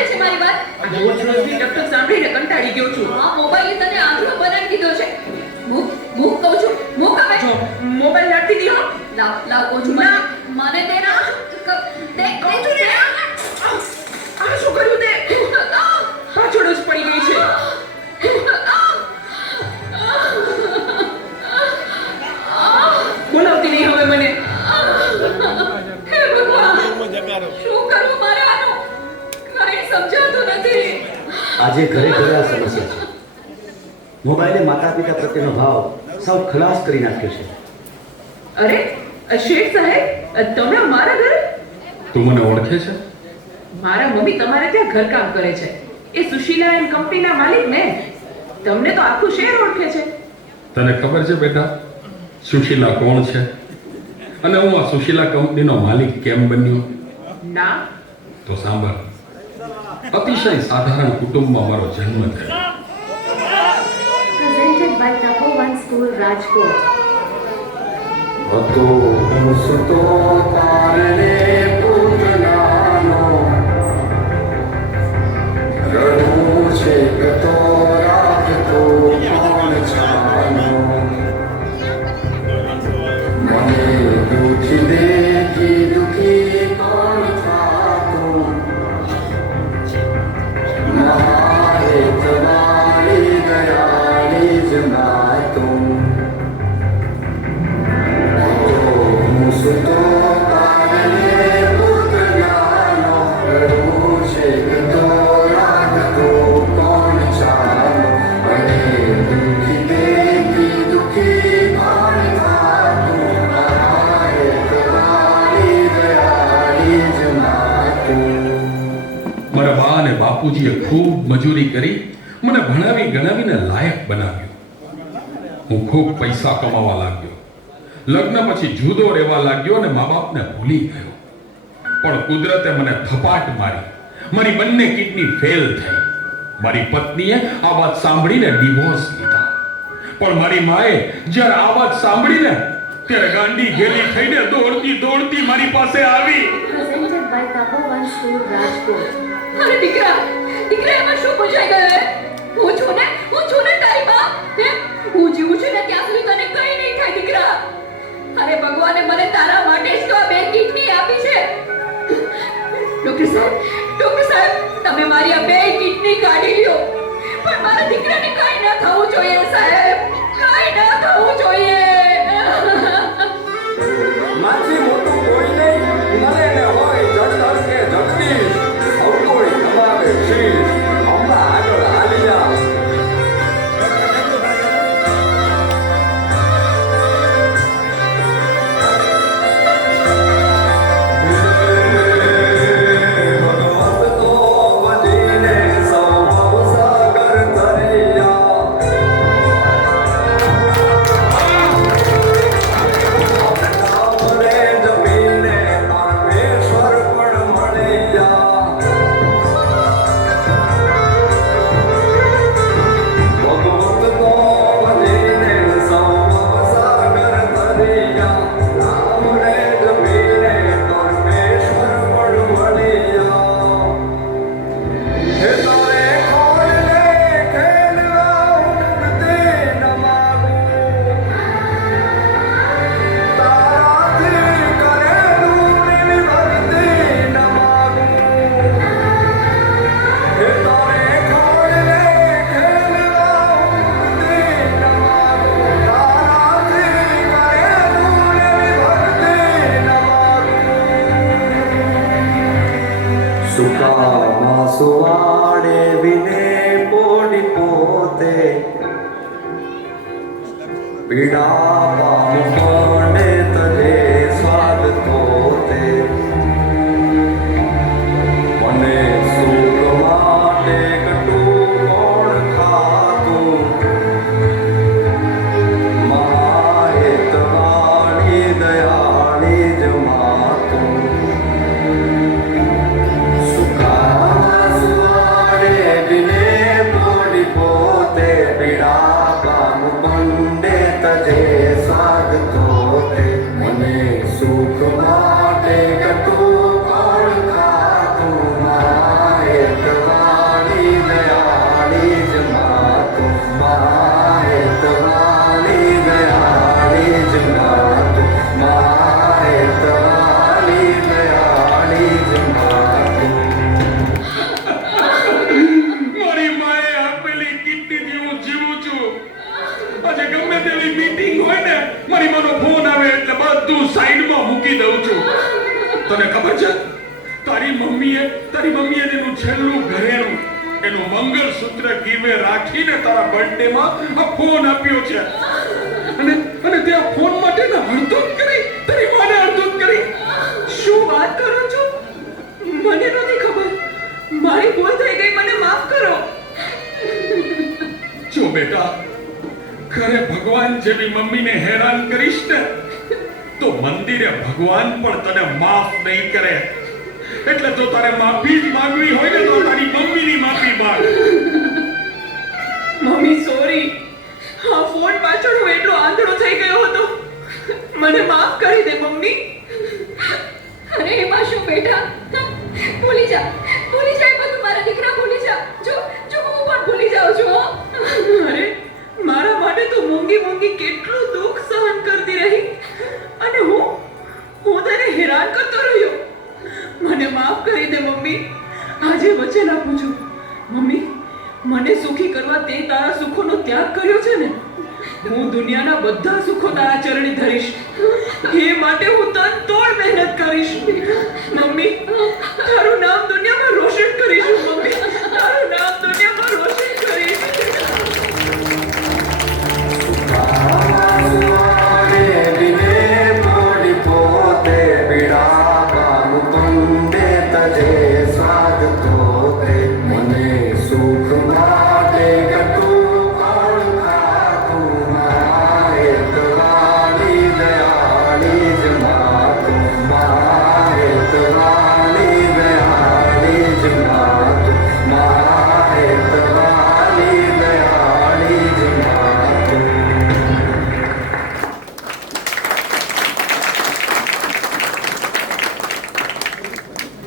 સાંભળે છે મારી વાત? આ રોજ-રોજની ટકટક સાંભળીને કંટાળી ગયો છું. આ મોબાઈલે તને આંધળો બનાવી દીધો છે. મૂક કહું છું, મૂક હવે. જો મોબાઈલ રાખી દીધો. લાવ કહું છું મને. મને દે ના. દે કહું છું ને. આ શું કર્યું તે? પાછળ જ પડી ગઈ છે. બોલાવતી નહીં હવે મને. હે ભગવાન, શું કરવું મારે આનું? કાંઈ સમજાતું નથી. આજે ઘરે ઘરે આ સમસ્યા છે. મોબાઈલે માતા પિતા પ્રત્યેનો ભાવ સાવ ખલાસ કરી નાખ્યો છે. અરે શેઠ સાહેબ, તમે મારા ઘરે? તું મને ઓળખે છે? મારા મમ્મી તમારે ત્યાં ઘરકામ કરે છે. એ સુશીલા એન્ડ કંપનીના માલિક ને. તમને તો આખું શહેર ઓળખે છે. તને ખબર છે બેટા સુશીલા કોણ છે અને હું આ સુશીલા કંપનીનો માલિક કેમ બન્યો? ના. તો સાંભળ. અતિશય સાધારણ કુટુંબમાં મારો જન્મ થયો. Presented by Tapovan School, Rajkot. હતો હું સુતો તારને પૂતનાનો, રડું છે ગતો રાખતો કોણ છાનો, મને દુખી દેખી દુખી કોણ થાતું, મારે તમારી દયાળી જ નાતું. સુતો તારને પૂતનાનો, રડું છે ગતો રાખતો કોણ છાનો, મને દુખી દેખી દુખી કોણ થાતું, મારે તમારી દયાળી જ નાતું. મારા બા અને બાપુજીએ ખૂબ મજૂરી કરી મને ભણાવી ગણાવીને લાયક બનાવ્યો. હું ખૂબ પૈસા કમાવા લાગ્યો. લગ્ન પછી જુદો રહેવા લાગ્યો અને મા બાપને ભૂલી ગયો. પણ કુદરતે મને થપાટ મારી. મારી બંને કિડની ફેલ થઈ. મારી પત્નીએ આ વાત સાંભળીને ડિવોર્સ લીધા. પણ મારી માએ જ્યારે આ વાત સાંભળીને ત્યારે ગાંડી ઘેલી થઈને દોડતી દોડતી મારી પાસે આવી. Presented by Tapovan School, Rajkot. અરે દીકરા, એમાં શું પૂછાઈ ગયું હે? હું છું ને તારી માં. હે? હું જીવું છું ને ત્યાં સુધી તને કંઈ નહીં થાય દીકરા. અરે ભગવાને મને તારા માટે જ તો આ બે કિડની આપી છે. ડોક્ટર સાહેબ, તમે મારી આ બે કિડની કાઢી લ્યો. પણ મારા દીકરાને કંઈ ન થવું જોઈએ સાહેબ. કંઈ ન થવું જોઈએ. માથી મોટું કોઈ નહીં, મને ને હોય જડતર કે જગદીશ, સૌ કોઈ તમારે શીશ, હમણાં આગળ હાલી જા. ભગવત તો વધીને સૌ ભવસાગર તર્યા. રામને જમીને પરમેશ્વર પણ મળ્યા. ભગવત તો વધીને સૌ ભવસાગર તર્યા. રામને જમીને પરમેશ્વર પણ મળ્યા. હે તારે ખોળને ખેલવા ઉડતે ન માગું, તારાથી કરેલું નિર્વર્તે ન માગું. હે તારે ખોળને ખેલવા ઉડતે ન માગું, તારાથી કરેલું નિર્વર્તે ન માગું. સુકામાં સુવાડે વિને પોડી પોતે, પીડા પામ કોને તને સ્વાદ તોતે. મને સુખ માટે કટું કોણ ખાતું, મારે તમારી દયાળી જ માતું. સુખામાં સુવાડે વિને પોડી પોતે, પીડા પામ કોંડે તજે સ્વાદ તોતે. મને મારી માએ આપેલી કિડનીથી હું જીવું છું. આજે ગમે તેવી મીટિંગ હોય ને, મારી માનો ફોન આવે એટલે બધું સાઈડમાં મૂકી દઉં છું. તને ખબર છે, તારી મમ્મીએ તેનું છેલ્લું ઘરેણું, એનું મંગળસૂત્ર ગીવે રાખીને તારા બર્થડેમાં આ ફોન આપ્યો છે. અને તે આ ફોન માટે ને હડધૂત કરી, તારી માને હડધૂત કરી. શું વાત કરો છો? મને નથી ખબર. મારી ભૂલ થઈ ગઈ, મને માફ કરો. જો બેટા, ઘરે ભગવાન જેવી મમ્મીને હેરાન કરીશ ને, તો મંદિરે ભગવાન પણ તને માફ નહીં કરે. એટલે જો તારે માફી જ માંગવી હોય ને, તો તારી મમ્મીની માફી માંગ. Mummy sorry. હા, ફોન પાછળ હું એટલો આંધળો થઈ ગયો હતો. મને માફ કરી દે મમ્મી. અરે એમાં શું બેટા, ભૂલી જા એ બધું. મારા દીકરા ભૂલી જા. જો હું પણ ભૂલી જાઉં છું. હો. અરે મારા માટે તો મૂંગી કેટલું દુઃખ સહન કરતી રહી, અને હું તને હેરાન કરતો રહ્યો. મને માફ કરી દે મમ્મી. આજે વચન આપું છું મમ્મી, મને સુખી કરવા તે તારા સુખોનો ત્યાગ કર્યો છે ને, હું દુનિયાના બધા સુખો તારા ચરણે ધરીશ. એ માટે હું તન તોડ મહેનત કરીશ. મમ્મી